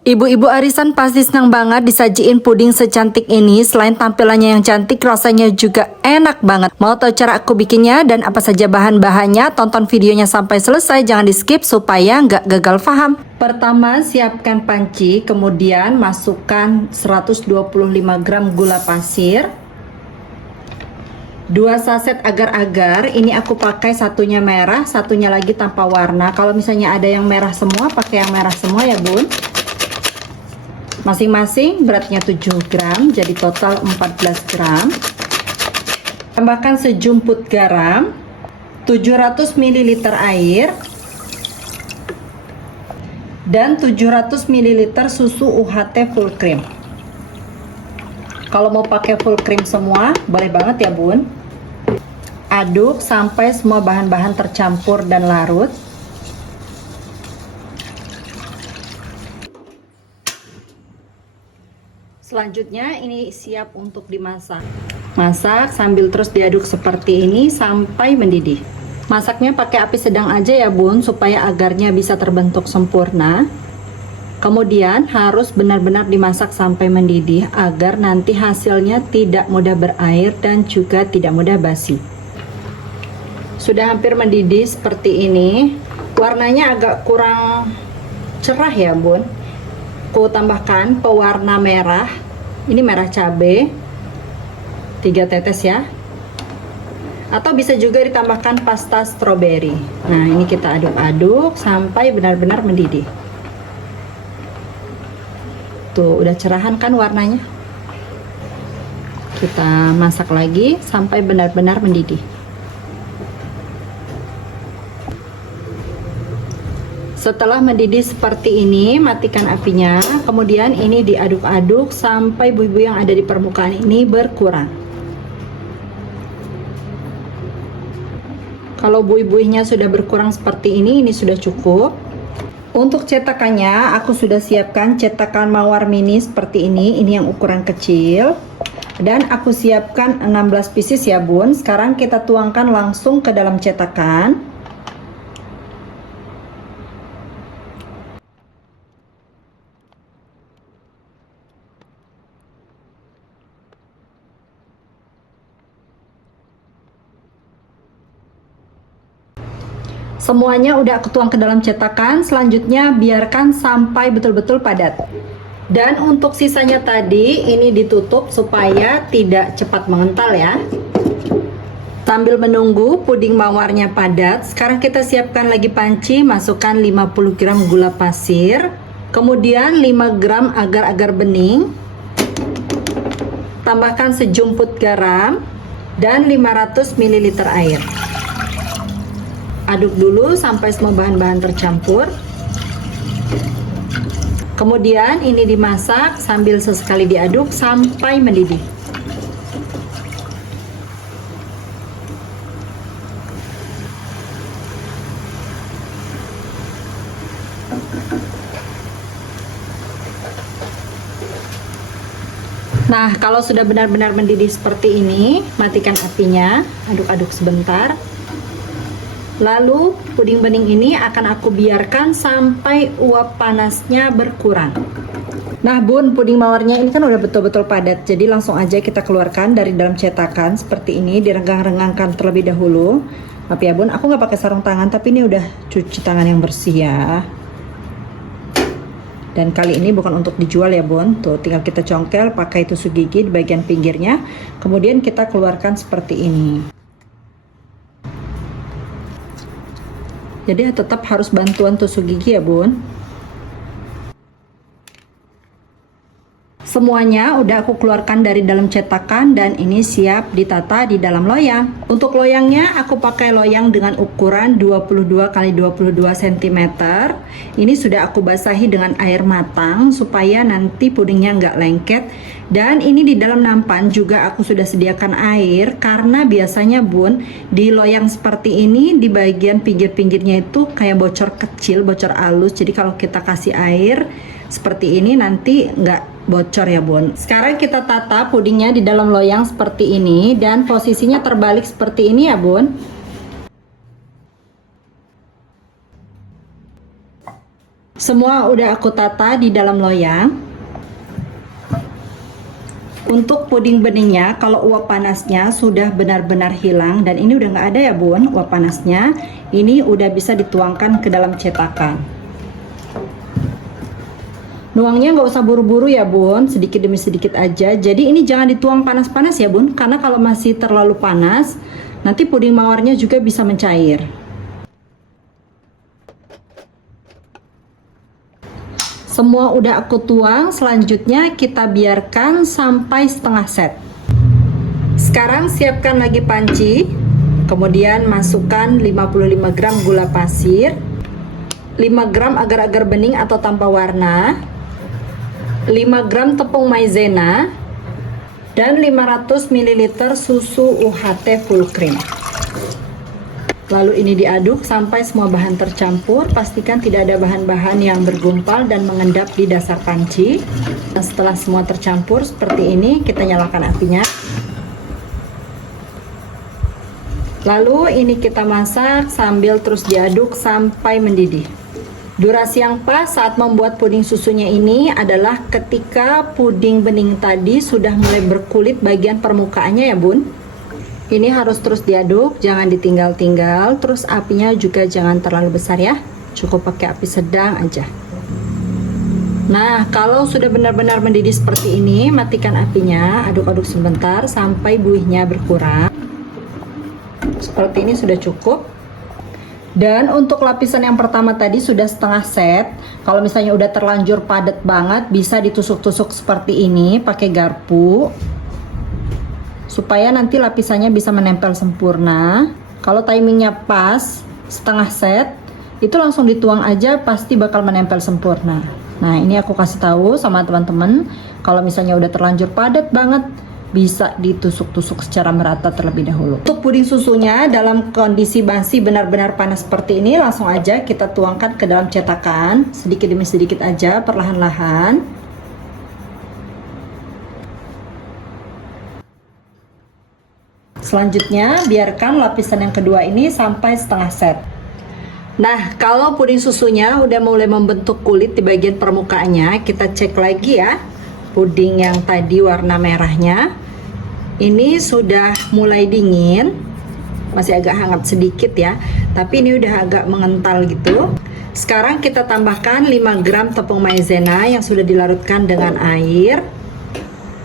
Ibu-ibu arisan pasti senang banget disajiin puding secantik ini. Selain tampilannya yang cantik, rasanya juga enak banget. Mau tahu cara aku bikinnya dan apa saja bahan-bahannya? Tonton videonya sampai selesai, jangan di skip supaya nggak gagal paham. Pertama, siapkan panci, kemudian masukkan 125 gram gula pasir, 2 saset agar-agar. Ini aku pakai satunya merah, satunya lagi tanpa warna. Kalau misalnya ada yang merah semua, pakai yang merah semua ya bun. Masing-masing beratnya 7 gram, jadi total 14 gram. Tambahkan sejumput garam, 700 ml air, dan 700 ml susu UHT full cream. Kalau mau pakai full cream semua, boleh banget ya bun. Aduk sampai semua bahan-bahan tercampur dan larut. Selanjutnya ini siap untuk dimasak. Masak sambil terus diaduk seperti ini sampai mendidih. Masaknya pakai api sedang aja ya bun, supaya agarnya bisa terbentuk sempurna. Kemudian harus benar-benar dimasak sampai mendidih agar nanti hasilnya tidak mudah berair dan juga tidak mudah basi. Sudah hampir mendidih seperti ini. Warnanya agak kurang cerah ya bun. Aku tambahkan pewarna merah, ini merah cabai 3 tetes ya, atau bisa juga ditambahkan pasta stroberi. Nah ini kita aduk-aduk sampai benar-benar mendidih. Tuh udah cerahan kan warnanya. Kita masak lagi sampai benar-benar mendidih. Setelah mendidih seperti ini, matikan apinya. Kemudian ini diaduk-aduk sampai buih-buih yang ada di permukaan ini berkurang. Kalau buih-buihnya sudah berkurang seperti ini sudah cukup. Untuk cetakannya, aku sudah siapkan cetakan mawar mini seperti ini. Ini yang ukuran kecil. Dan aku siapkan 16 pieces ya bun. Sekarang kita tuangkan langsung ke dalam cetakan. Semuanya udah aku tuang ke dalam cetakan. Selanjutnya biarkan sampai betul-betul padat. Dan untuk sisanya tadi ini ditutup supaya tidak cepat mengental ya. Sambil menunggu puding mawarnya padat, sekarang kita siapkan lagi panci. Masukkan 50 gram gula pasir, kemudian 5 gram agar-agar bening, tambahkan sejumput garam, dan 500 ml air. Aduk dulu sampai semua bahan-bahan tercampur. Kemudian ini dimasak sambil sesekali diaduk sampai mendidih. Nah, kalau sudah benar-benar mendidih seperti ini, matikan apinya, aduk-aduk sebentar. Lalu puding bening ini akan aku biarkan sampai uap panasnya berkurang. Nah bun, puding mawarnya ini kan udah betul-betul padat, jadi langsung aja kita keluarkan dari dalam cetakan seperti ini, direnggang-renggangkan terlebih dahulu. Maaf ya bun, aku nggak pakai sarung tangan, tapi ini udah cuci tangan yang bersih ya. Dan kali ini bukan untuk dijual ya bun, tuh tinggal kita congkel pakai tusuk gigi di bagian pinggirnya, kemudian kita keluarkan seperti ini. Jadi tetap harus bantuan tusuk gigi ya bun. Semuanya udah aku keluarkan dari dalam cetakan dan ini siap ditata di dalam loyang. Untuk loyangnya aku pakai loyang dengan ukuran 22 x 22 cm. Ini sudah aku basahi dengan air matang supaya nanti pudingnya nggak lengket. Dan ini di dalam nampan juga aku sudah sediakan air, karena biasanya bun di loyang seperti ini di bagian pinggir-pinggirnya itu kayak bocor kecil, bocor halus. Jadi kalau kita kasih air seperti ini nanti nggak bocor ya bun. Sekarang kita tata pudingnya di dalam loyang seperti ini dan posisinya terbalik seperti ini ya bun. Semua udah aku tata di dalam loyang. Untuk puding beningnya, kalau uap panasnya sudah benar-benar hilang dan ini udah nggak ada ya bun, uap panasnya, ini udah bisa dituangkan ke dalam cetakan. Nuangnya nggak usah buru-buru ya bun, sedikit demi sedikit aja. Jadi ini jangan dituang panas-panas ya bun, karena kalau masih terlalu panas, nanti puding mawarnya juga bisa mencair. Semua udah aku tuang, selanjutnya kita biarkan sampai setengah set. Sekarang siapkan lagi panci, kemudian masukkan 55 gram gula pasir, 5 gram agar-agar bening atau tanpa warna, 5 gram tepung maizena, dan 500 ml susu UHT full cream. Lalu ini diaduk sampai semua bahan tercampur. Pastikan tidak ada bahan-bahan yang bergumpal dan mengendap di dasar panci. Nah, setelah semua tercampur seperti ini, kita nyalakan apinya. Lalu ini kita masak sambil terus diaduk sampai mendidih. Durasi yang pas saat membuat puding susunya ini adalah ketika puding bening tadi sudah mulai berkulit bagian permukaannya ya bun. Ini harus terus diaduk, jangan ditinggal-tinggal, terus apinya juga jangan terlalu besar ya, cukup pakai api sedang aja. Nah, kalau sudah benar-benar mendidih seperti ini, matikan apinya, aduk-aduk sebentar sampai buihnya berkurang. Seperti ini sudah cukup. Dan untuk lapisan yang pertama tadi sudah setengah set. Kalau misalnya udah terlanjur padat banget, bisa ditusuk-tusuk seperti ini pakai garpu, supaya nanti lapisannya bisa menempel sempurna. Kalau timingnya pas setengah set, itu langsung dituang aja, pasti bakal menempel sempurna. Nah, ini aku kasih tahu sama teman-teman, kalau misalnya udah terlanjur padat banget, bisa ditusuk-tusuk secara merata terlebih dahulu. Untuk puding susunya dalam kondisi masih benar-benar panas seperti ini, langsung aja kita tuangkan ke dalam cetakan, sedikit demi sedikit aja, perlahan-lahan. Selanjutnya, biarkan lapisan yang kedua ini sampai setengah set. Nah, kalau puding susunya udah mulai membentuk kulit di bagian permukaannya, kita cek lagi ya. Puding yang tadi warna merahnya, ini sudah mulai dingin, masih agak hangat sedikit ya, tapi ini udah agak mengental gitu. Sekarang kita tambahkan 5 gram tepung maizena yang sudah dilarutkan dengan air.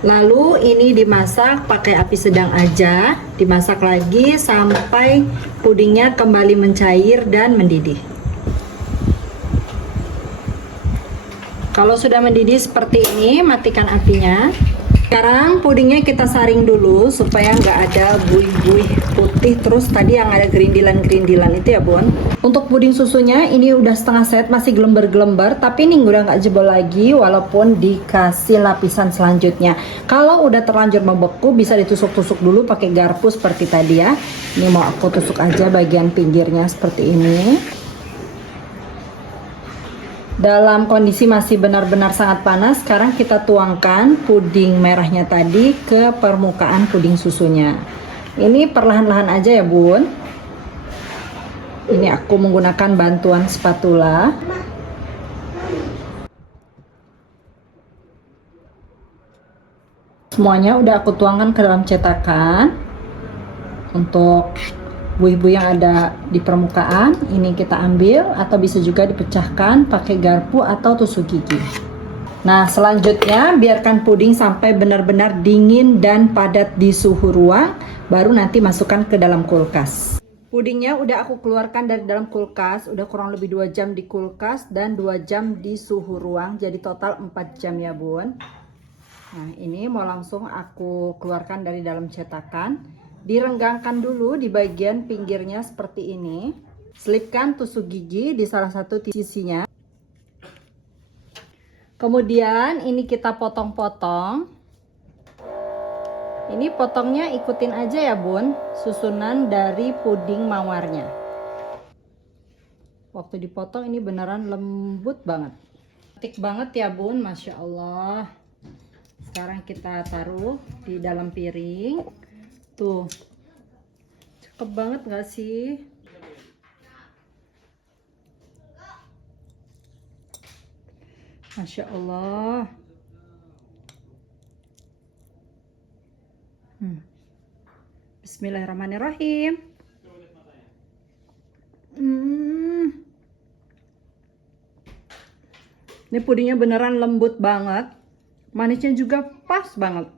Lalu ini dimasak pakai api sedang aja, dimasak lagi sampai pudingnya kembali mencair dan mendidih. Kalau sudah mendidih seperti ini, matikan apinya. Sekarang pudingnya kita saring dulu supaya nggak ada buih-buih putih terus tadi yang ada gerindilan-gerindilan itu ya bun. Untuk puding susunya ini udah setengah set, masih gelembar-gelembar, tapi ini udah nggak jebol lagi walaupun dikasih lapisan selanjutnya. Kalau udah terlanjur membeku bisa ditusuk-tusuk dulu pakai garpu seperti tadi ya. Ini mau aku tusuk aja bagian pinggirnya seperti ini. Dalam kondisi masih benar-benar sangat panas, sekarang kita tuangkan puding merahnya tadi ke permukaan puding susunya. Ini perlahan-lahan aja ya bun. Ini aku menggunakan bantuan spatula. Semuanya udah aku tuangkan ke dalam cetakan. Untuk buih-buih yang ada di permukaan ini kita ambil, atau bisa juga dipecahkan pakai garpu atau tusuk gigi. Nah, selanjutnya biarkan puding sampai benar-benar dingin dan padat di suhu ruang, baru nanti masukkan ke dalam kulkas. Pudingnya udah aku keluarkan dari dalam kulkas, udah kurang lebih 2 jam di kulkas dan 2 jam di suhu ruang, jadi total 4 jam ya bun. Nah, ini mau langsung aku keluarkan dari dalam cetakan. Direnggangkan dulu di bagian pinggirnya seperti ini. Selipkan tusuk gigi di salah satu sisinya. Kemudian ini kita potong-potong. Ini potongnya ikutin aja ya bun, susunan dari puding mawarnya. Waktu dipotong ini beneran lembut banget. Cantik banget ya bun, Masya Allah. Sekarang kita taruh di dalam piring. Tuh, cakep banget gak sih? Masya Allah. Bismillahirrahmanirrahim. Ini pudingnya beneran lembut banget. Manisnya juga pas banget.